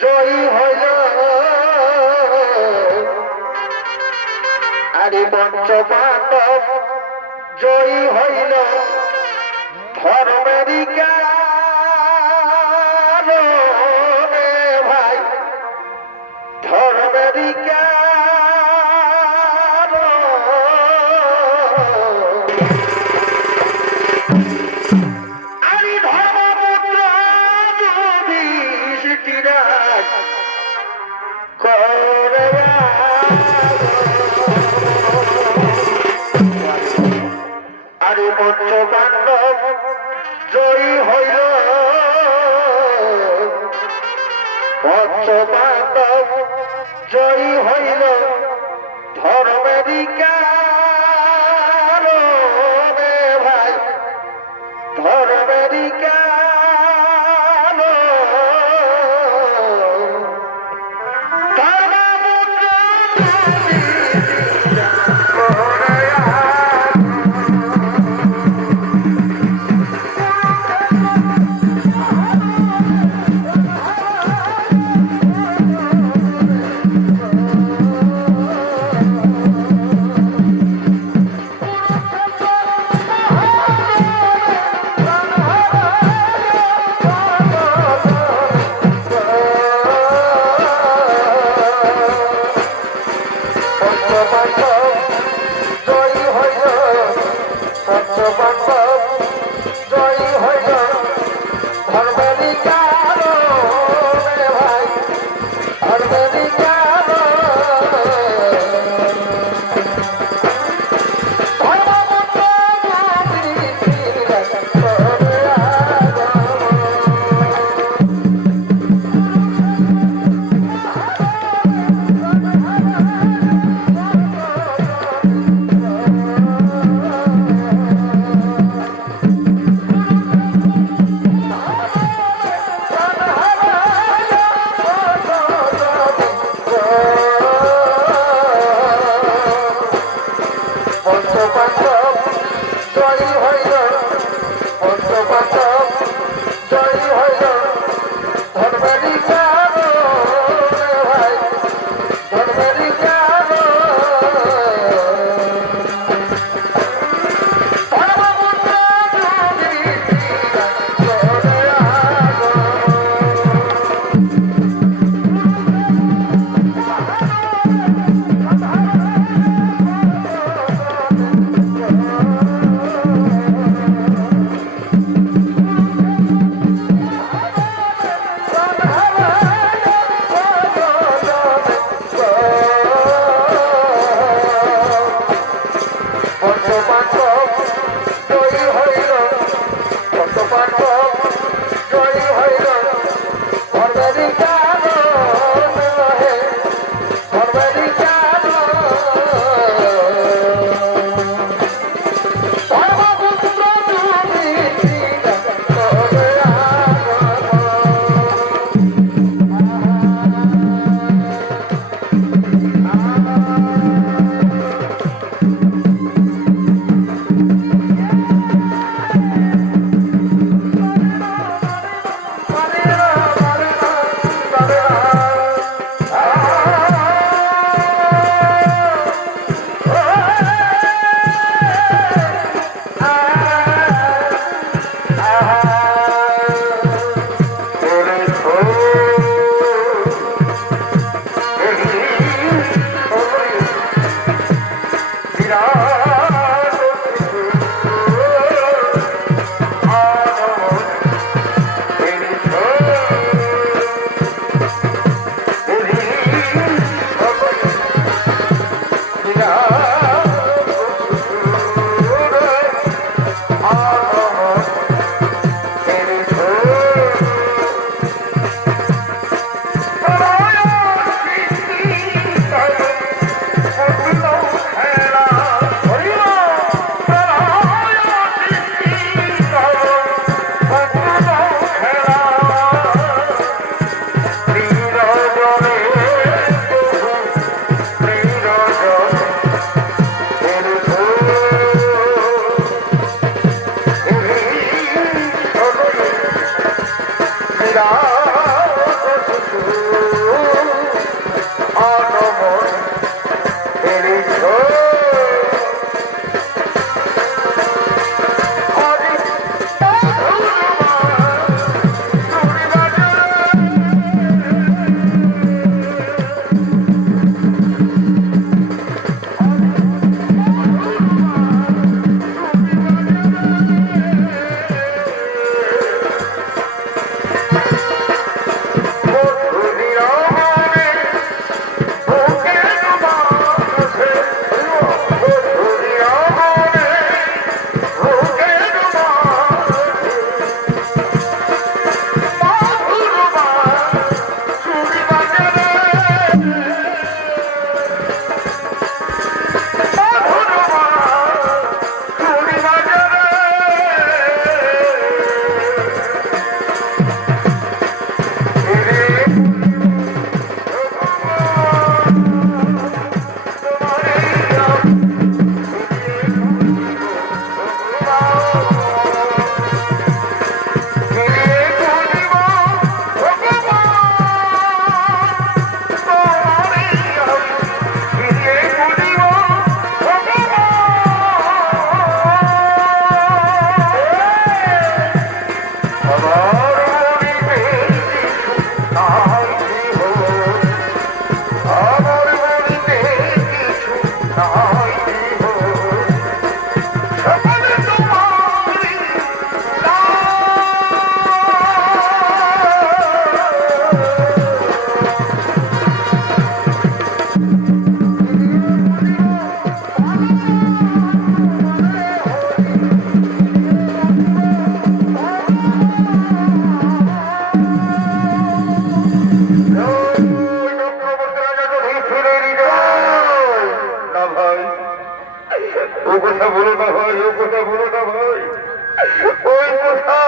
জয়ী হইল আরে পঞ্চপাণ্ডব জয়ী হইল ধর্মেরই ভাই ধর্মেরই আরে পঞ্চপাণ্ডব জয়ী হইল পঞ্চপাণ্ডব জয়ী হইল ধর্মেরই ভাই ধর্মেরই কথা বলো না ভাই, ও কথা বলো না ভাই। ওই কথা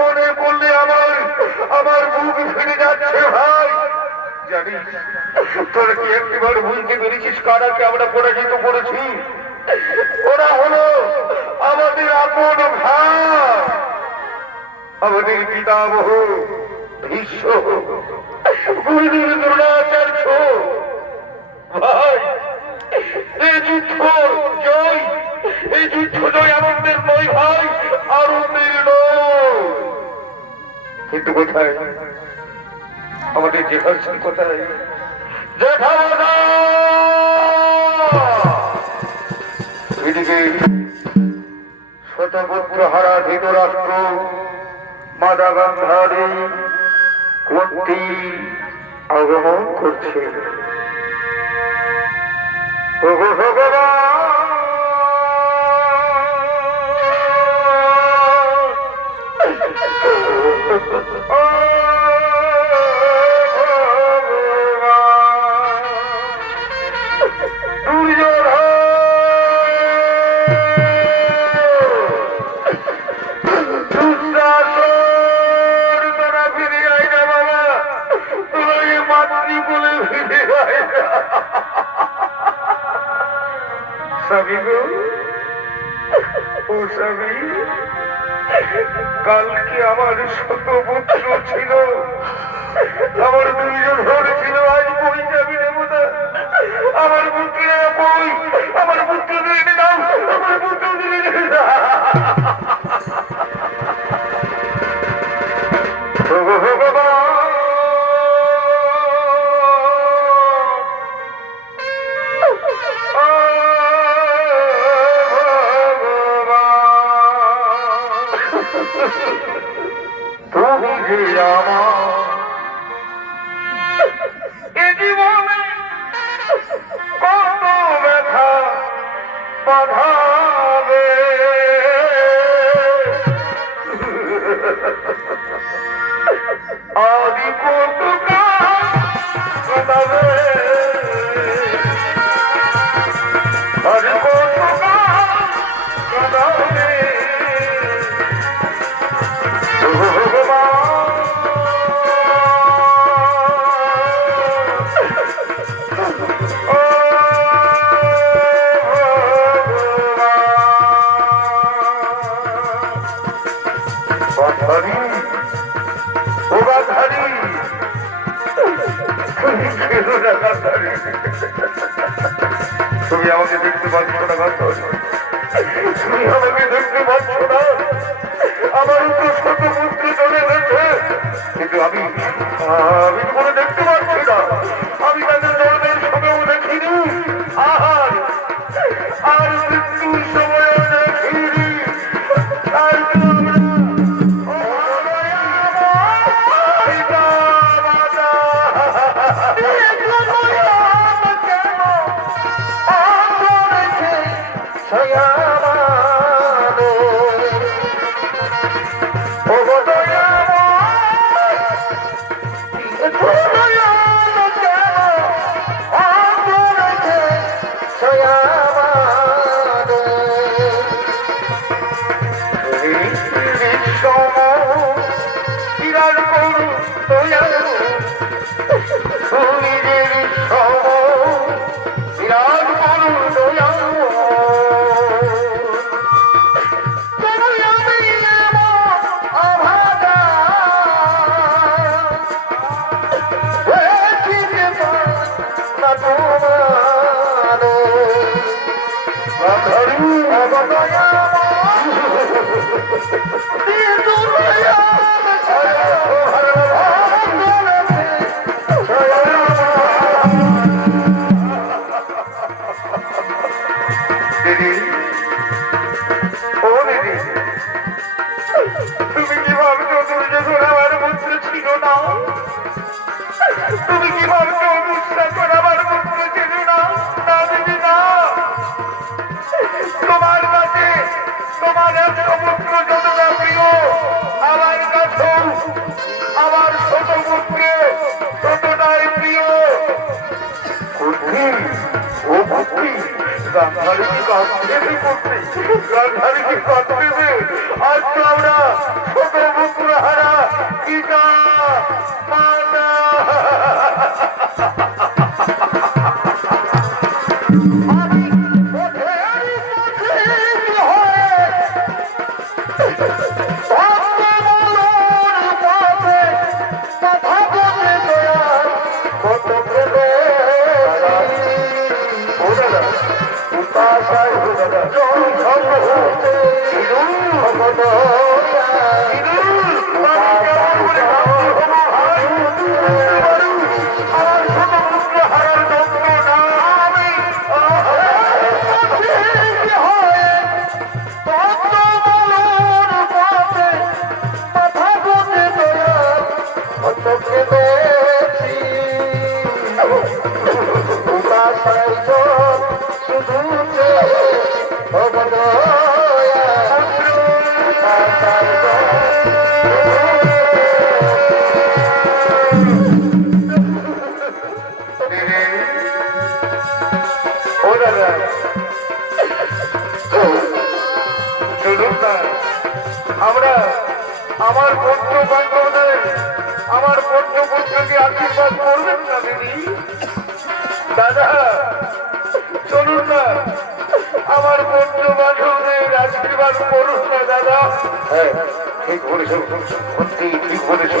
মনে করলে আমার আমার বুক ফিরে যাচ্ছে ভাই। জানিস তোরা কি একবার বুঝতে পেরেছিস কারাকে আমরা পরাজিত করেছি? ওরা হলো আমাদের আপন ভাই, আমাদের পিতামহ ভীষ্ম, গুরুদেব দ্রোণাচার্য। ভাই এই যুদ্ধ জয়, এই যুদ্ধ জয় আনন্দের নয় ভাই, আনন্দের নয়। কিন্তু কোথায় আমাদের জেঠার কোথায়? জেঠা এদিকে শতপুত্র হারা ধৃতরাষ্ট্র মাদা গান্ধারী কুন্তী আগমন করছে। ওগো ভগবান, কালকে আমার শতপুত্র ছিল, আমার দুইজন ঘর ছিল, আজ কই যাবি রে বোধা? আমার পুত্রেরা কই? আমার পুত্রদের এনে দাও, আমার পুত্রদের এনে দাও। তুমি যে আমার এ জীবনে কত ব্যথা বাধাবে, আদি কত কাঁদাবে, আদি কত কাঁদাবে। তুমি আমাকে দেখতে পাচ্ছ না গান্ধারী? তুমি আমাকে দেখতে পাচ্ছ না? আমার তো শত পুত্র চলে গেছে, কিন্তু আমি কোনো দেখতে পাচ্ছি না। আমি তাদের জন্মের সময়ও দেখিনি, আর মৃত্যুর সময়ও দেখিনি। আর তুমি কি ভাবছো তুমি যখন আমার পুত্র ছিল না? তুমি কি ভাবছো যখন আমার পুত্র ছিল না? না দিদি না, তোমার কাছে তোমার এক পুত্র যতটা প্রিয়, আমার কাছেও আমার ছোট পুত্র ততটাই প্রিয়। বুদ্ধি ও বুদ্ধি গান্ধারী কি কাঁদতে করতে, গান্ধারী কি কাঁদতে। আজ তো আমরা ছোট পুত্র হারা পিতা মাতা আমরা আমার পুত্র বান্ধবদের আমার পুত্র পুত্রকে আশীর্বাদ করবেন না দিদি। দাদা চলুন না, আমার পুত্র বান্ধবদের আশীর্বাদ করুন না দাদা। হ্যাঁ ঠিক বলেছ, সত্যি ঠিক বলেছ।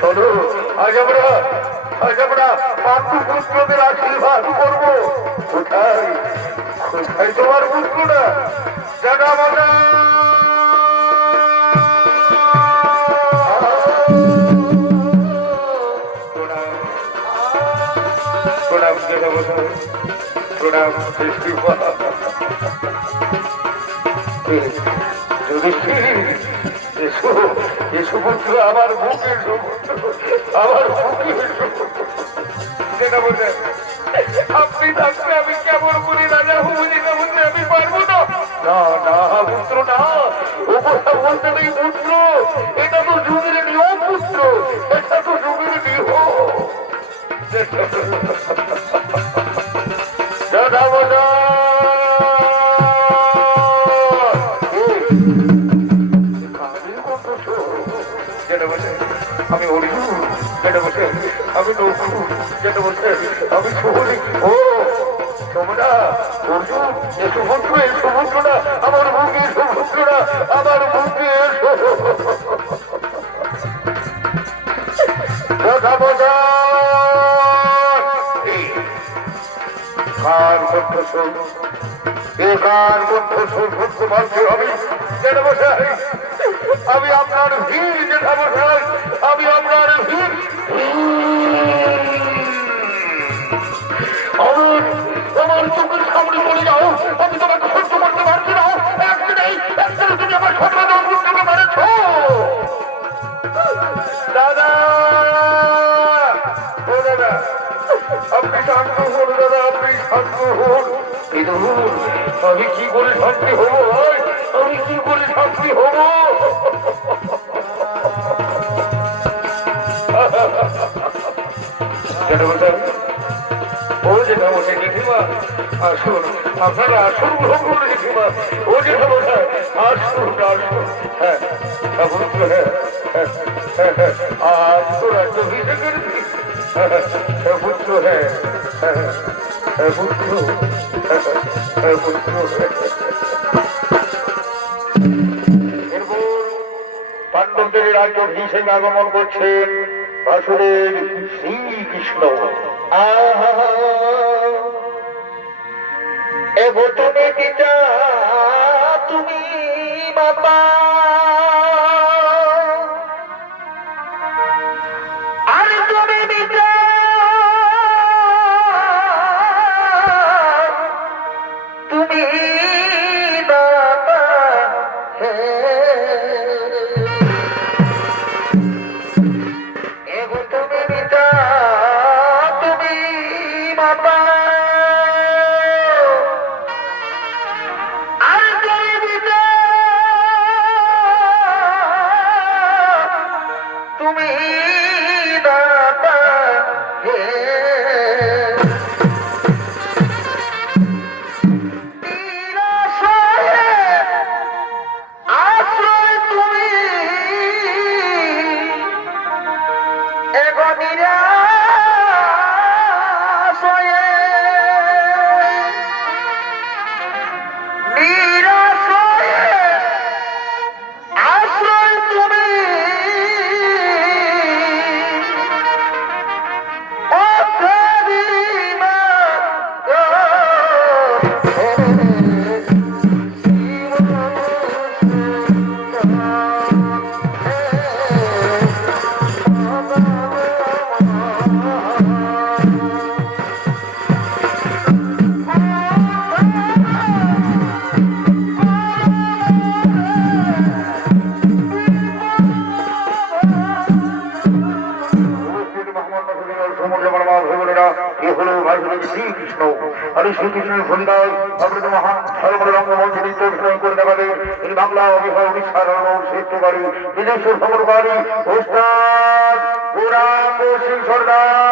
চলো আজ আমরা পাত্র পুত্রদের আশীর্বাদ করবো। কোথায় কোথায় তোমার পুত্ররা? জাগা মাতা প্রণাম জাগা মাতা, প্রণাম এসো পুত্র, আমার বুকে আমার বুকে যেটা বলছেন আপনি থাকলে আমি কেমন করে রাজা হবো, যেটা বলতে আমি পারবো না। না না পুত্র না, ও কথা বলতে নেই পুত্র, এটা তো যুগের নিয়ম পুত্র, এটা তো যুগের নিয়ম। আমি অর্জুন, যেটা বলছে আমি নৌকু, যেটা বলছে আমি শহরে। ও তোমরা অর্জুন এসো পুত্র, এসো পুত্ররা আমার বুকে, এসো পুত্ররা আমার বুকে এসো। কথা বলা কার কণ্ঠস্বর, এ কার কণ্ঠস্বর সত্য মানতে হবে। যেটা বসে আমি আপনার ভিড়, যেটা বসে আমি আপনার ভিড়। আমার চোখের সামনে পড়ে যাও, আমি তোমাকে সহ্য করতে পারছি না। একদিন তুমি আমার সন্তান অর্জুনকে মেরেছ। দাদা ও দাদা আপনি শান্ত হন, দাদা আপনি শান্ত হন। আমি কি করে শান্তি হবো, আমি কি করে শান্তি হবো? ও যেটা বসে জেঠিমা আসুন, আপনারা আসুন গ্রহণ করুন জেঠিমা। ও যেটা বসে আসুন আসুন। হ্যাঁ পুত্র, হ্যাঁ আজ তো রাজ্যাভিষেকের দিন। পুত্র হ্যাঁ পুত্র পুত্র। এরপর পাণ্ডবদের রাজ্যাভিষেক আগমন করছেন বাসুদেব শ্রীকৃষ্ণ। এগো তুমি পিতা, তুমি বাবা, আর তুমি পিতা, তুমি বাবা। এগো তুমি পিতা, তুমি বাবা, আর তুমি পিতা, শ্রীকৃষ্ণ। হরে শ্রীকৃষ্ণের সন্ধ্যায় অমৃত মহান ধর্মের রঙ্গমঞ্চে নৃত্য অভিনয় করে দেখাবে এই বাংলা বিহার উড়িষ্যার শিল্পকারী বিদেশের ভ্রমণকারী ওস্তাদ গৌরাঙ্গ সিং সর্দার।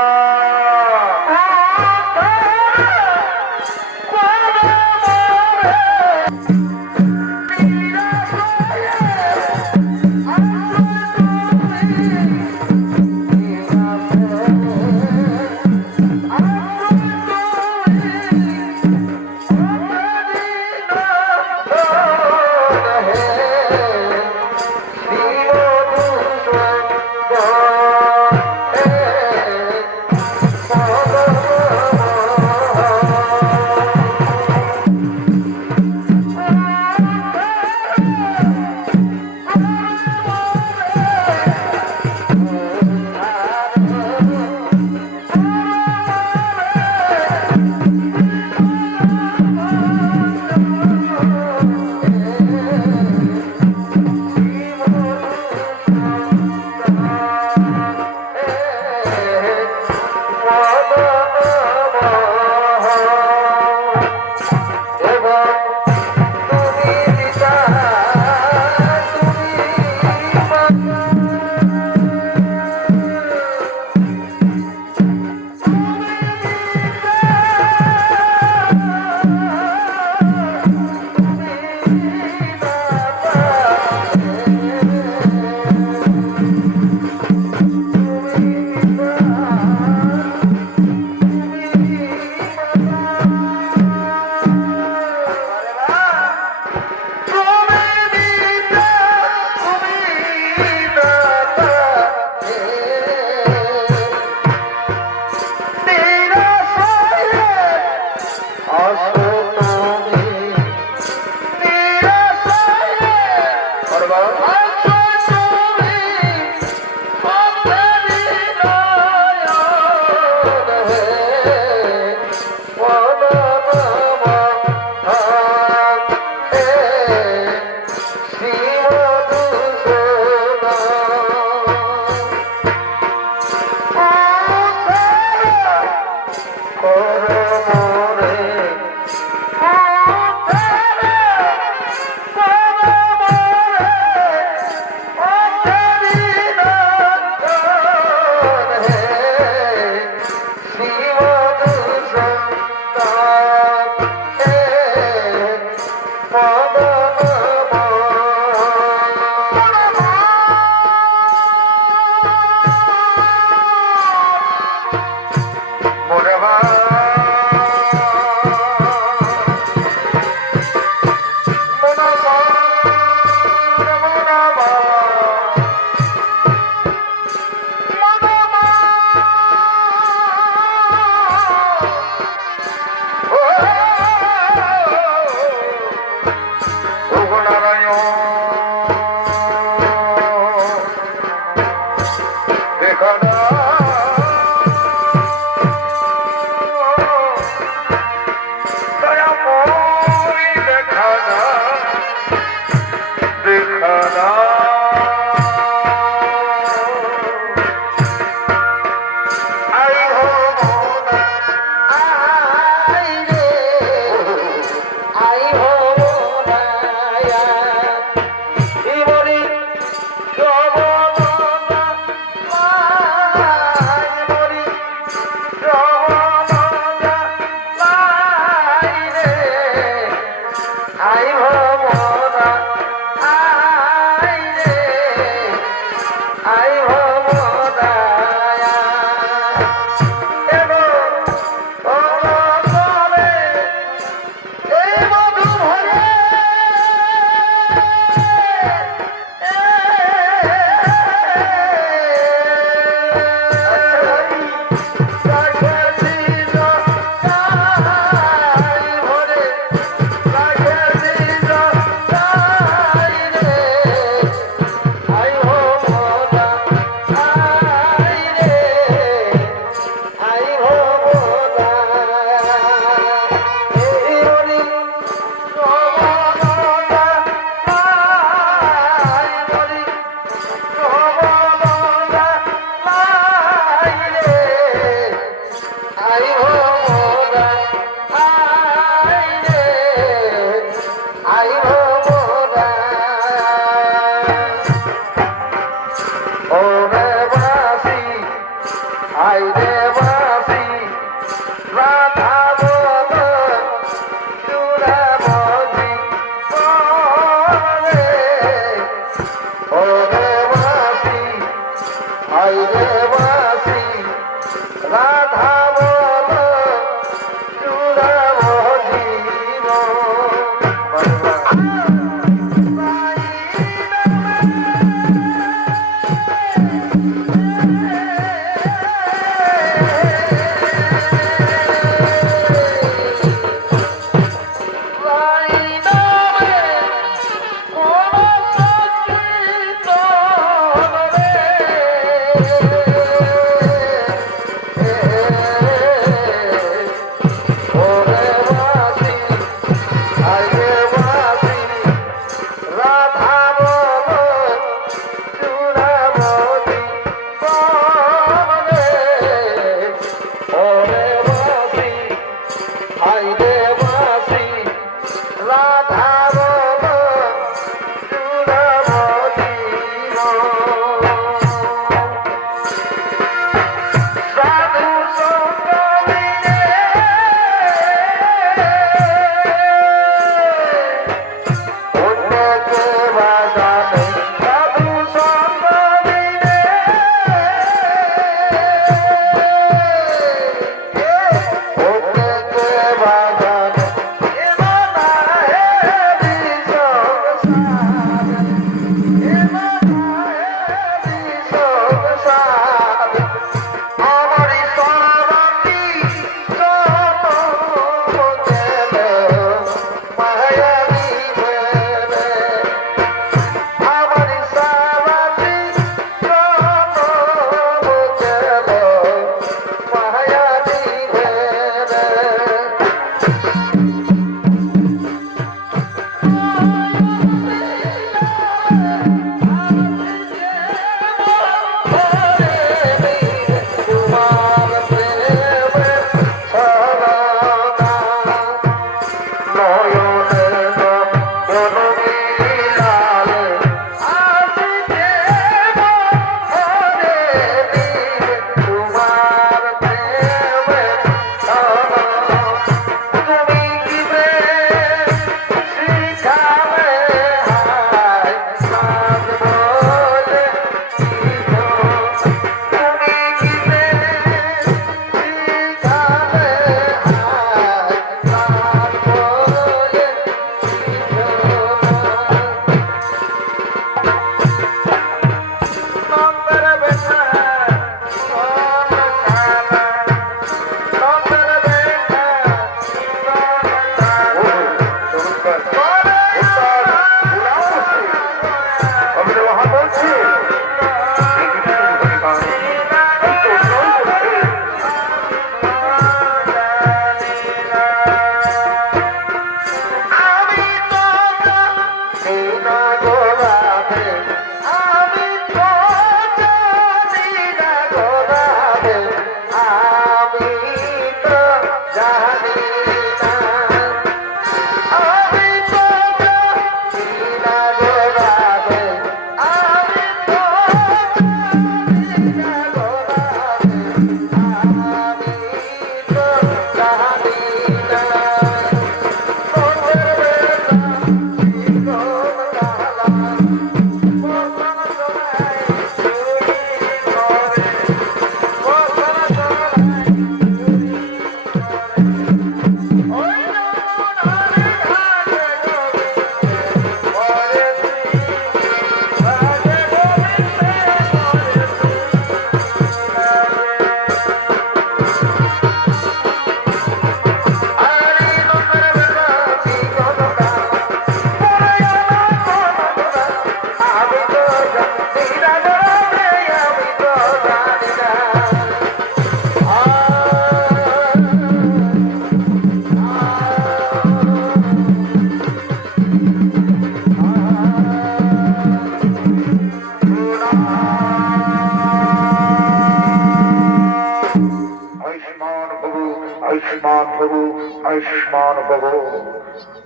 আয়ুষ্মান প্রভু আয়ুষ্মান প্রভু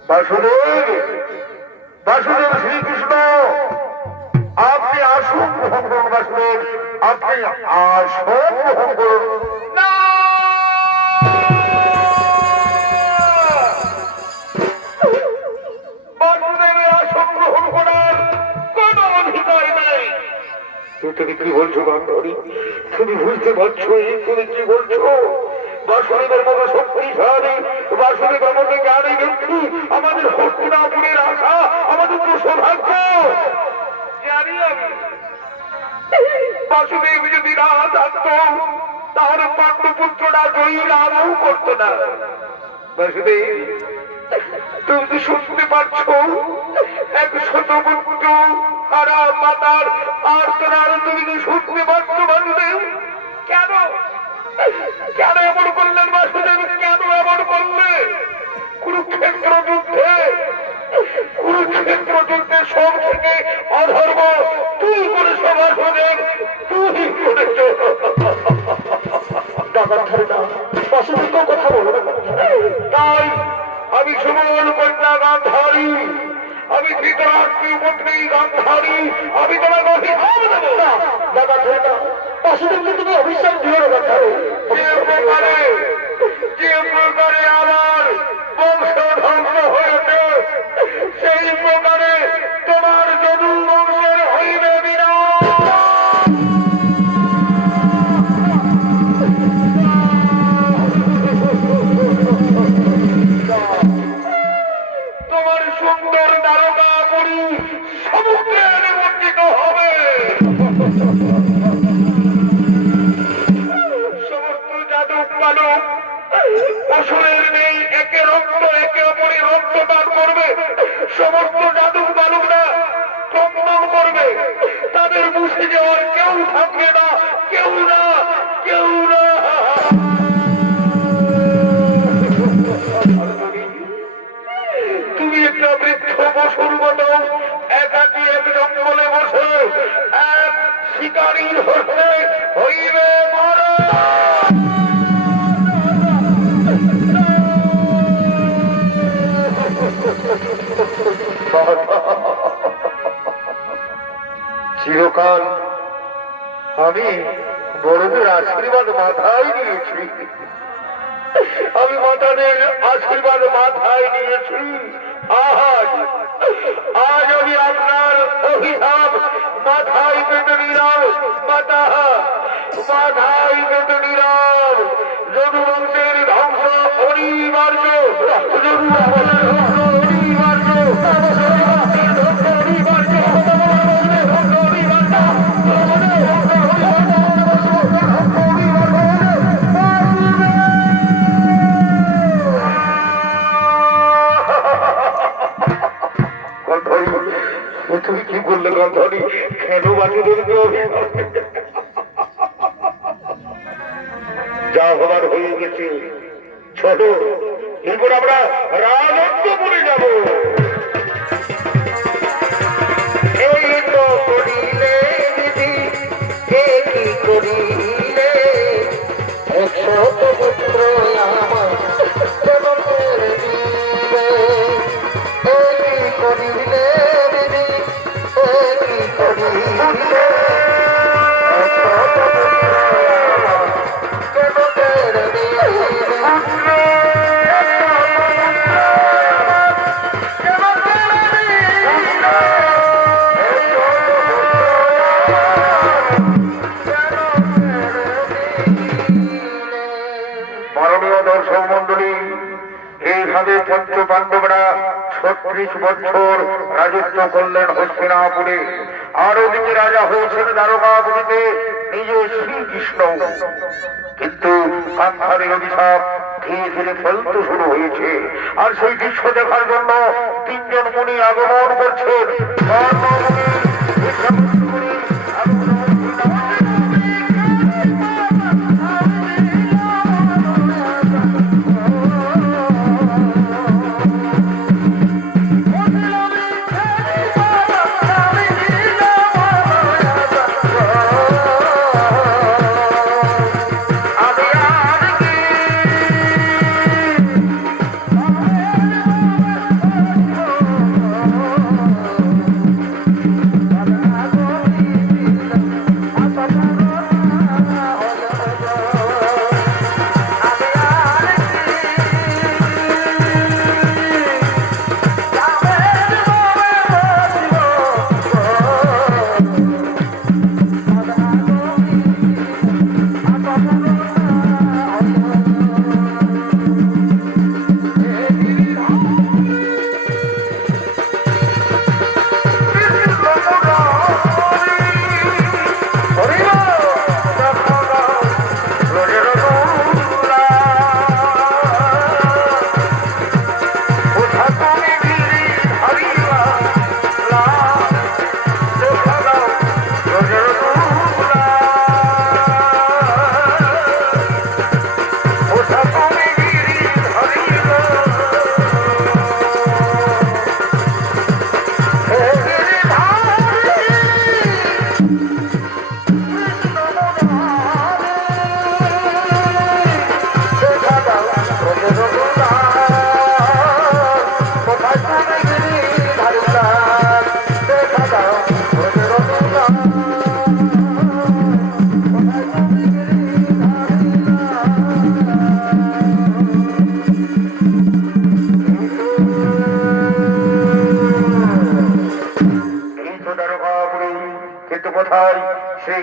বাসুদেব বাসুদেব শ্রীকৃষ্ণ আপনি আসন গ্রহণ করুন বাসুদেব আপনি আসন গ্রহণ করুন বাসুদেবের আসন গ্রহণ করার কোন অধিকার নেই তুমি কি বলছো বান্ধবী তুমি বুঝতে পারছো তুমি কি বলছো বাসুদেবের মতো শক্তিশালী বাসুদেবের মতো জ্ঞানী ব্যক্তি আমাদের হস্তিনাপুরে রাখা আমাদের তো সৌভাগ্য জানি আমি বাসুদেব যদি না থাকত তাহলে পাণ্ডপুত্ররা জয়ী লাভও করতো না বাসুদেব তুমি তো শুনতে পারছো 100 পুত্র আর মাতার আর তোর তুমি কি শুনতে পারছো বাসুদেব কেন কেন এমন করলেন বাসুদেব কেন এমন করলে কুরুক্ষেত্র যুদ্ধে সব থেকে অধর্ম তুই করেছ বাসুদেব তুই করেছ বাসুদেব কথা বলো না তা ভাই, আমি সুমন কন্যা গান্ধারী, আমি ধৃতরাষ্ট্রী পুত্রী গান্ধারী, আমি তোমাকে অভিশাপ দেব। দাদা দাদা বাসুদেবকে তুমি অভিশাপ দিও না গান্ধারী। যে প্রকারে আমার বংশ ধ্বংস হয়েছে, সেই প্রকারে তোমার যদু বংশের হইবে বিনাশ। তোমার সুন্দর দ্বারকাপুরী সমুদ্রে নিমজ্জিত হবে। সমস্ত যাদব মানব অসুরের নেই, একে রক্ত একে অপরের রক্তপাত করবে। সমস্ত যাদব মানবরা ক্রন্দন করবে, তাদের মুছে যাওয়ার কেউ থাকবে না, কেউ না, কেউ না। তুমি একটা বৃদ্ধ পশুর মতো একাকি এক জঙ্গলে বসে এক শিকারী ধরতে হইবে মারা। চিরকাল আমি বড়দের আশীর্বাদ মাথায় নিয়েছি, আমি মাতাদের আশীর্বাদ মাথায় নিয়েছি। আজ আজ আমি আপনার অভিশাপ মাথায় পেতে নিলাম। মাতা মাথায় পেতে নিলাম। যদুবংশের ধ্বংস অনিবার্য, যদুবংশের ধ্বংস অনিবার্য, তুমি কি বললে গান্ধারী? কেন বাসুদেবকে অভিশাপ? যা হবার হয়ে গেছে, ছোট এরপর আমরা রাজত্বপুরে যাব। এই তো করিলে দিদি, কে কি করিলে, 100 পুত্র আমার জনমের দিবে। এই কি করিলে দিদি, এই কি করিলে, 100 পুত্র আমার জনমের দিবে। মাননীয় দর্শক মন্ডলী, এইভাবে পঞ্চ পাণ্ডবরা 36 বছর রাজত্ব করলেন হস্তিনাপুরে। আর ওদিকে রাজা হয়েছেন দ্বারকাপুরীতে নিজে শ্রীকৃষ্ণ। কিন্তু গান্ধারীর অভিশাপ ধীরে ধীরে ফলতে শুরু হয়েছে। আর সেই দৃশ্য দেখার জন্য 3 জন মুনি আগমন করছেন।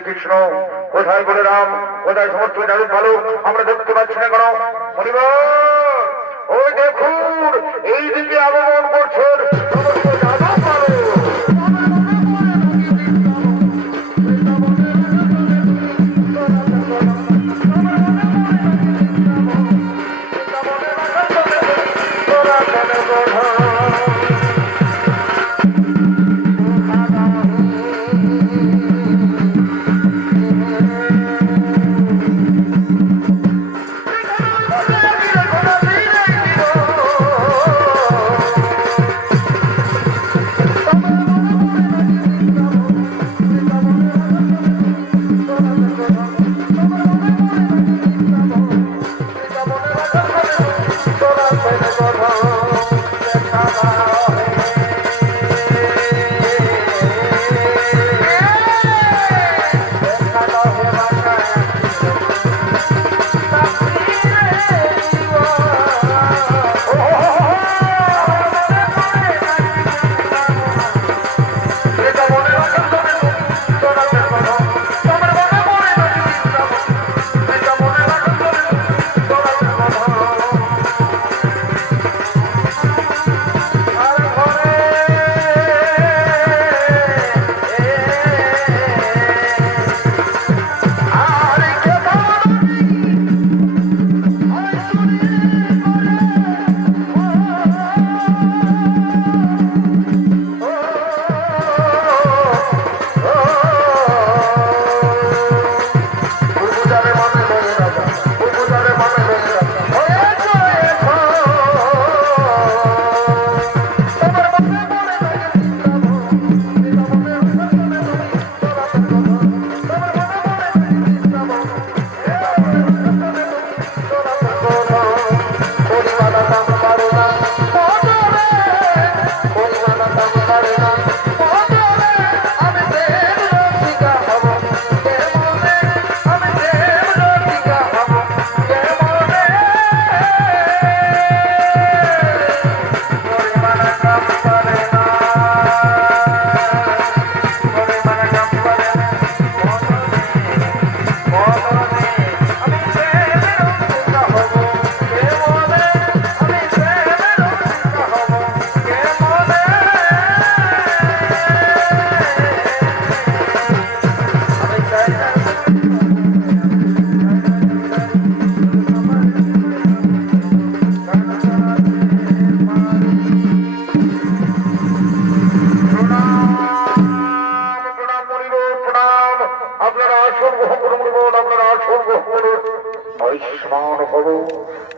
শ্রীকৃষ্ণ কোথায় বলরাম কোথায় সমস্ত যাদব ভালো আমরা দেখতে পাচ্ছি না কেন মনিবর ওই দেখুন এই দিকে আগমন করছেন সমস্ত যাদব ভালো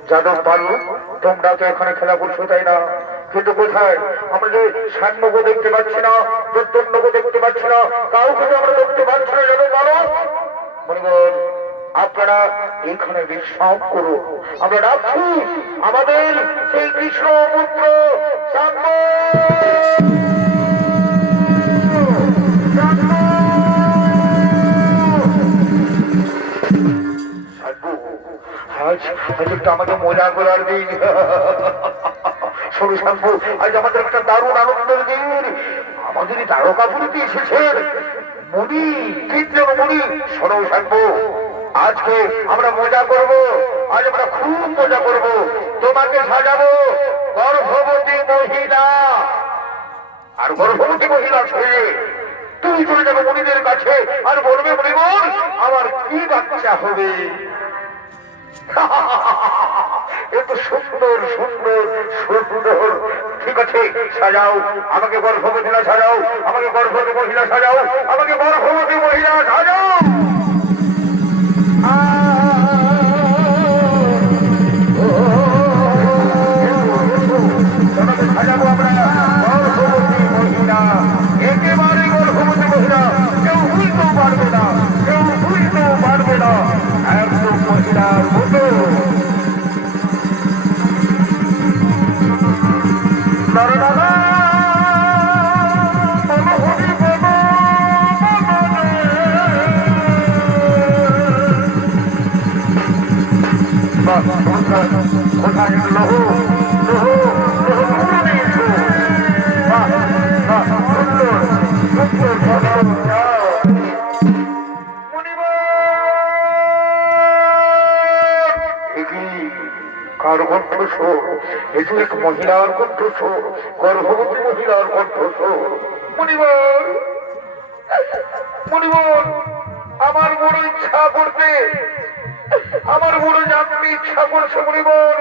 যাদব পালু তোমরা তো এখানে খেলা করছো তাই না কিন্তু কোথায় আমরা যে সান্নকে দেখতে পাচ্ছি না প্রত্যন্নকে দেখতে পাচ্ছি না কাউকে তো আমরা দেখতে পাচ্ছি না যাদব পালু মনিবর আপনারা এখানে বিশ্রাম করুন আমরা ডাকছি আমাদের সেই কৃষ্ণ পুত্র সাম্য আজ একটা আমাদের মজা করার দিন সরু শাম্পু আজ আমাদের একটা দারুণ আনন্দের দিন আমাদেরই তারকাপুরীতে এসেছেন মনি তিনজন মনি সরু শাম্পু আজকে আমরা মজা করব আজ আমরা খুব মজা করব তোমাকে সাজাবো গর্ভবতী মহিলা আর গর্ভবতী মহিলা ছেলে তুমি চলে যাবে মনিদের কাছে আর বলবে মনিবর আমার কি বাচ্চা হবে এত সুন্দর সুন্দর সুন্দর ঠিক আছে সাজাও আমাকে গর্ভবতী না সাজাও আমাকে গর্ভবতী মহিলা সাজাও আমাকে গর্ভবতী মহিলা সাজাও সাজাবো আমরা গর্ভবতী মহিলা একেবারে গর্ভবতী মহিলা কেউ বুঝতেও পারবে না কেউ বুঝতেও পারবে না একদম মহিলার মতো কোথায় লহু লহু এ তো এক মহিলার কণ্ঠস্বর, গর্ভবতী মহিলার কণ্ঠস্বর। মণিবর, মণিবর, আমার বড় ইচ্ছা করতে, আমার বড় জানতে ইচ্ছা করছে মণিবর।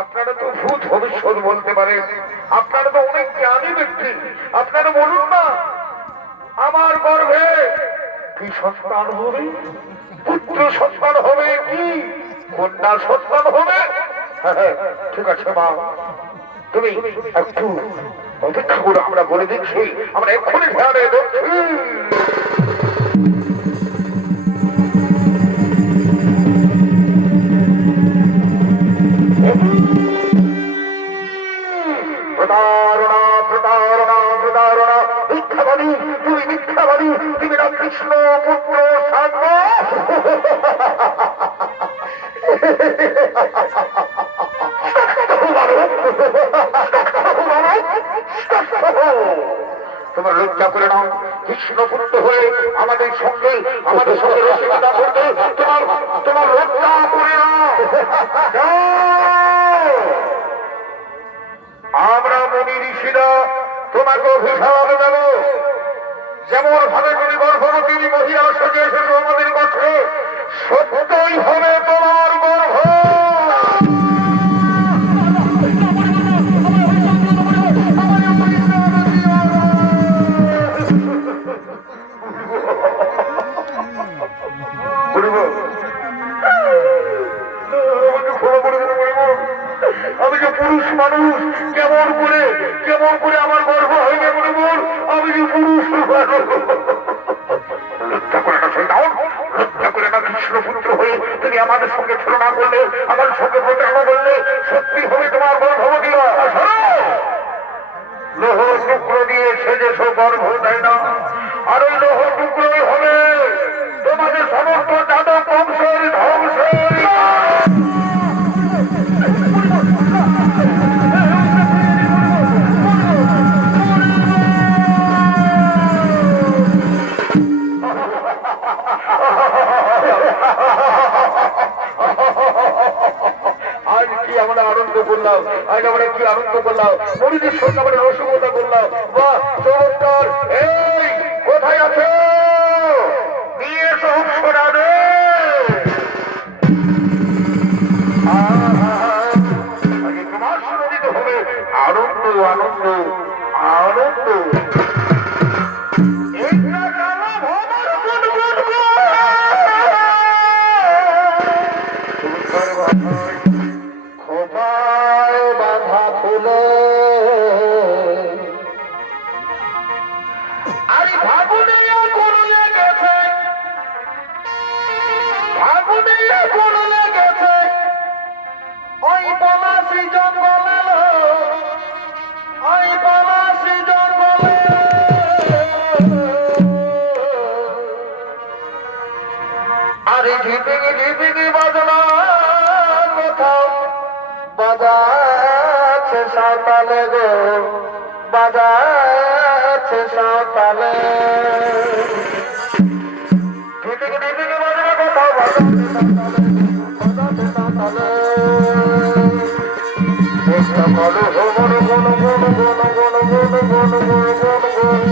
আপনারা তো ভূত ভবিষ্যৎ বলতে পারেন, আপনারা তো অনেক জ্ঞানী ব্যক্তি, আপনারা বলুন না আমার গর্ভে কি সন্তান হবে? পুত্র সন্তান হবে কি কন্যা সন্তান হবে? হ্যাঁ, ঠিক আছে মা, তুমি একটু অপেক্ষা করো, আমরা বলে দিচ্ছি, আমরা এক্ষুনি ধ্যানে দেখছি। প্রতারণা, প্রতারণা, প্রতারণা, মিথ্যাবাদী, তুমি মিথ্যাবাদী, তুমি না কৃষ্ণ পুত্র সাধব। তোমার লজ্জা করে নাও, কৃষ্ণ পুত্র হয়ে আমাদের সঙ্গে রসিকতা করতে তোমার তোমার লজ্জা করে নাও। আমরা মুনি ঋষিরা তোমাকে অভিশাপ দেব, যেমন ভাবে তুমি গর্ভবতী মহিলা সঙ্গে এসেছো আমাদের কাছে, সত্যই হবে তোমার গর্ভ। আমি যে পুরুষ মানুষ, কেমন করে আমার গর্ভ হয়ে বলব, আমি যে পুরুষ মানুষ। লজ্জা করে না সন্তান, লজ্জা করে না কৃষ্ণপুত্র হয়ে তুমি আমাদের সঙ্গে তুলনা করলে, আমার সঙ্গে প্রতারণা করলে, সত্যি হবে তোমার গর্ভবতী। লোহ টুকরো দিয়ে সেজেছ গর্ভ দেয় না, আর ওই লোহ টুকরোই হবে তোমাদের সমস্ত যাদব বংশের ধ্বংস। আজ কি আমরা আনন্দ করলাম, আজ আমরা কি আনন্দ করলাম, মরিদের সঙ্গে আমরা রসগোল্লা করলাম। বাহ, চমৎকার। এই কোথায় আছে, নিয়ে এসো সোনা রে। তোমার শুনে দিতে হবে আনন্দ, আনন্দ, আনন্দ। খোপায় বাঁধা ফুলে আরে ফাগুনিয়া করলে গেছে, ফাগুনিয়া করলে গেছে, ওই পলাশি জঙ্গলে, ওই পলাশি জঙ্গলে। আরে ঝিপিকি ঝিপিকি বাজনা কোথাও বাজাচ্ছে সাঁওতালে গো, বাজাচ্ছে সাঁওতালে। ঝিপিকি ঝিপিকি বাজনা কোথাও বাজাচ্ছে সাঁওতালে। বলো ভ্রমণ গুণ গুণ গুণ গুণ গুণ গুণ গুণ গুণ গুণ।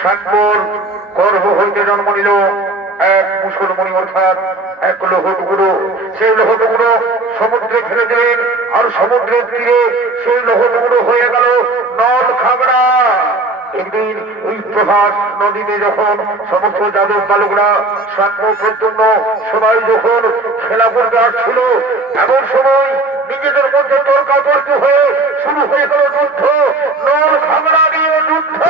শ্যামপুর গর্ভ হইতে জন্ম নিল এক মুসলমণি অর্থাৎ এক লৌহ টুকরো। সেই লৌহ টুকরো সমুদ্রে ফেলে দিলেন, আর সমুদ্রের তীরে সেই লৌহ টুকরো হয়ে গেল নল খাগড়া। একদিন ওই প্রভাস নদীতে যখন সমস্ত যাদব বালকরা শ্যামপুর পর্যন্ত সবাই যখন খেলা করতে আসছিল, এমন সময় নিজেদের মধ্যে তর্কাতর্কি হয়ে শুরু হয়ে গেল যুদ্ধ, নল খাগড়া নিয়ে যুদ্ধ।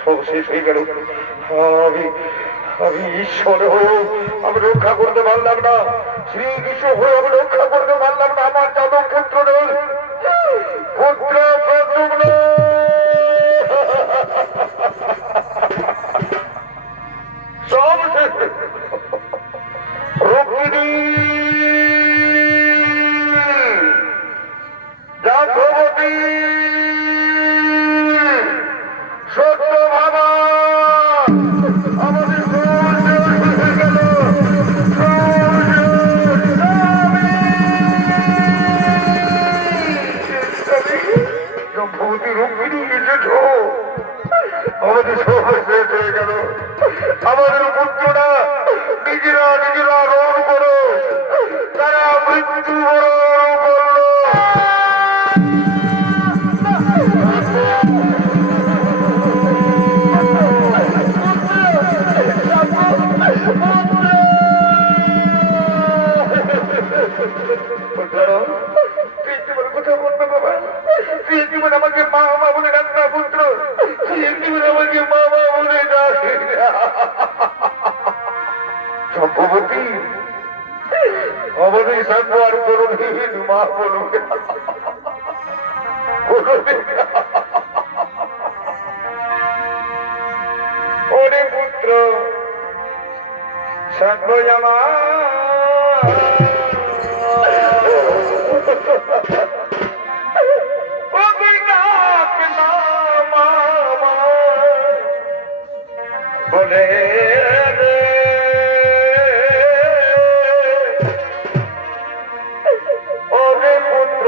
সব শেষ হয়ে গেল। আমি আমি ঈশ্বর হয়ে আমি রক্ষা করতে পারলাম না, শ্রীকৃষ্ণ হয়ে আমি রক্ষা করতে পারলাম না আমার যাদব পুত্রদের পুত্র প্রদ্যুম্ন। সব শেষ। রুক্মিণী যাত্রবতী সত্য ভাবা আমাদের ভূতি রুক্মিণী এসেছ, আমাদের সব শেষ হয়ে গেল। আমাদের পুত্ররা নিজেরা নিজেরা রোগ করো, তারা মৃত্যু বরণ করলো। কথা বলবে বাবা, তুই জীবন আমাকে মা মা বলে ডাক না পুত্র, তুই জীবন আমাকে মা মা বলে ডাক। সম্ভবতী আমাদের সাথে আর কোনদিন মা বলবে ওরে পুত্র সাথে আমার বলে ওরে পুত্র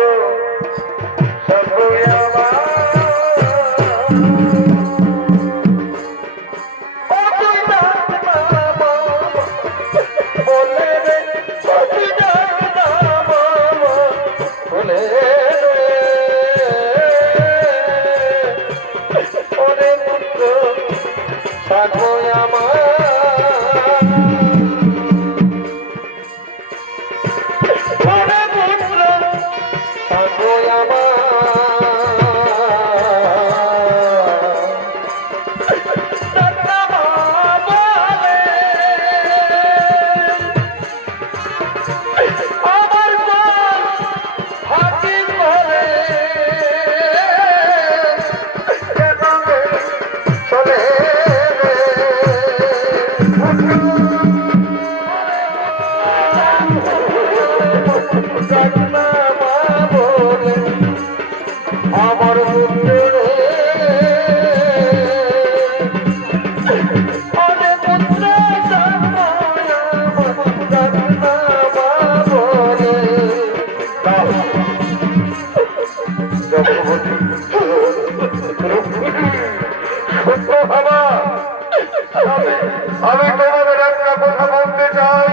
আমি তোমাদের একটা কথা বলতে চাই,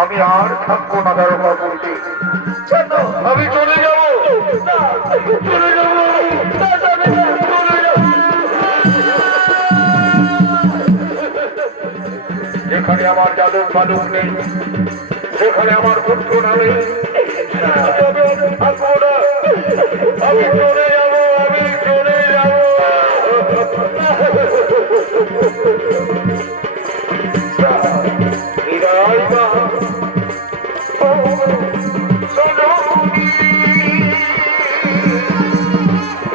আমি আর থাকবো না দ্বারকা পুরীতে, আমি চলে যাবো, চলে যাবো, চলে যাবো। যেখানে আমার যাদব বালক নেই, সেখানে আমার পুত্র নামে থাকবো না, আমি চলে যাবো, আমি চলে যাবো।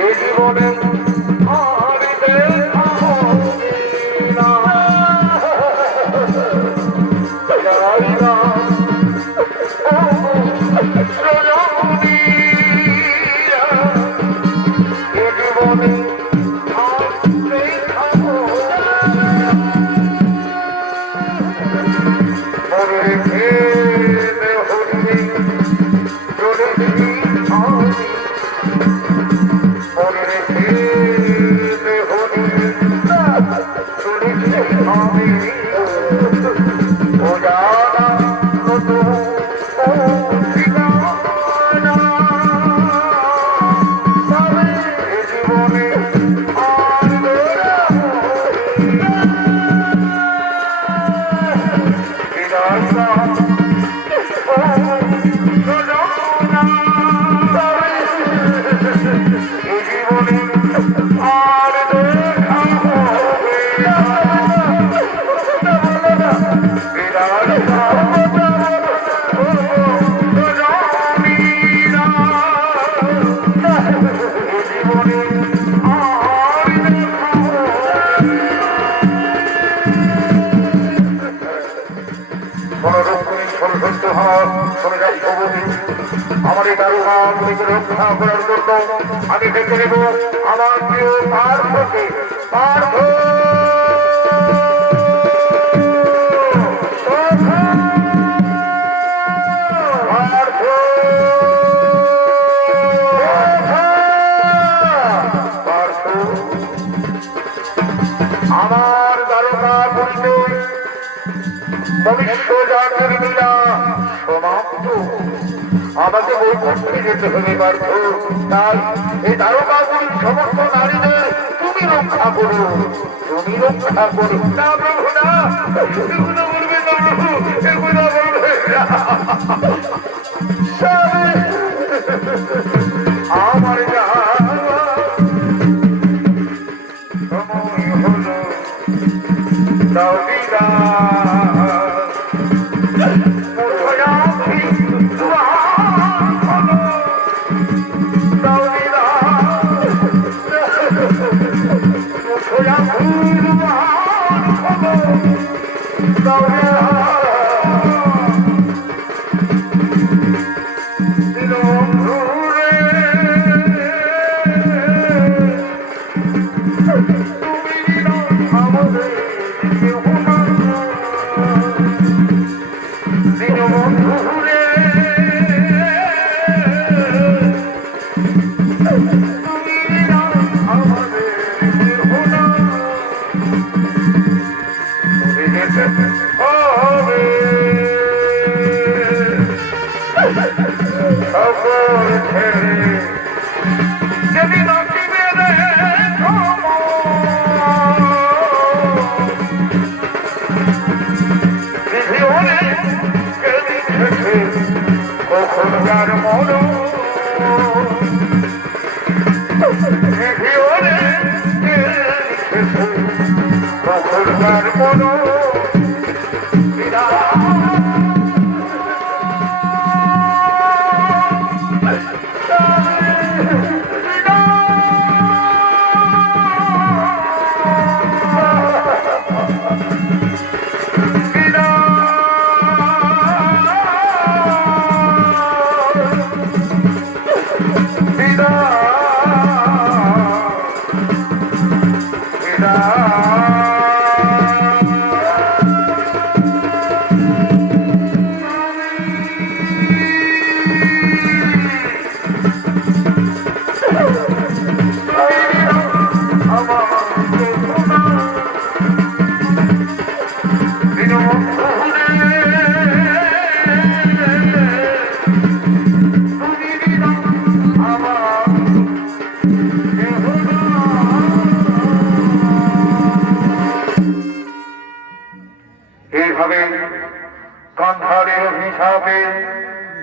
এই জীবনে শোনে যাই ভগবতী, আমার এই দারোগা গুলিকে রক্ষা করার জন্য আমি ডেকে নেব আমার প্রিয় পার্থকে। পার্থ! আমার দারোগা গুলিতে ভবিষ্য জাতির লীলা সমাপ্ত। আমাকে বই করতে যেতে হবে পার্থ। তাই এই দারোগাগুলি সমস্ত নারীদের তুমি রক্ষা করো, তুমি রক্ষা করো। না প্রভু না, এগুলো বলবে না প্রভু, এগুলো বলবে না। আমার সময় হলো দাউদিদা কান্ধারের অভিশাপে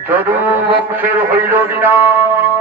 যদু বংশের হইল বিনাশ।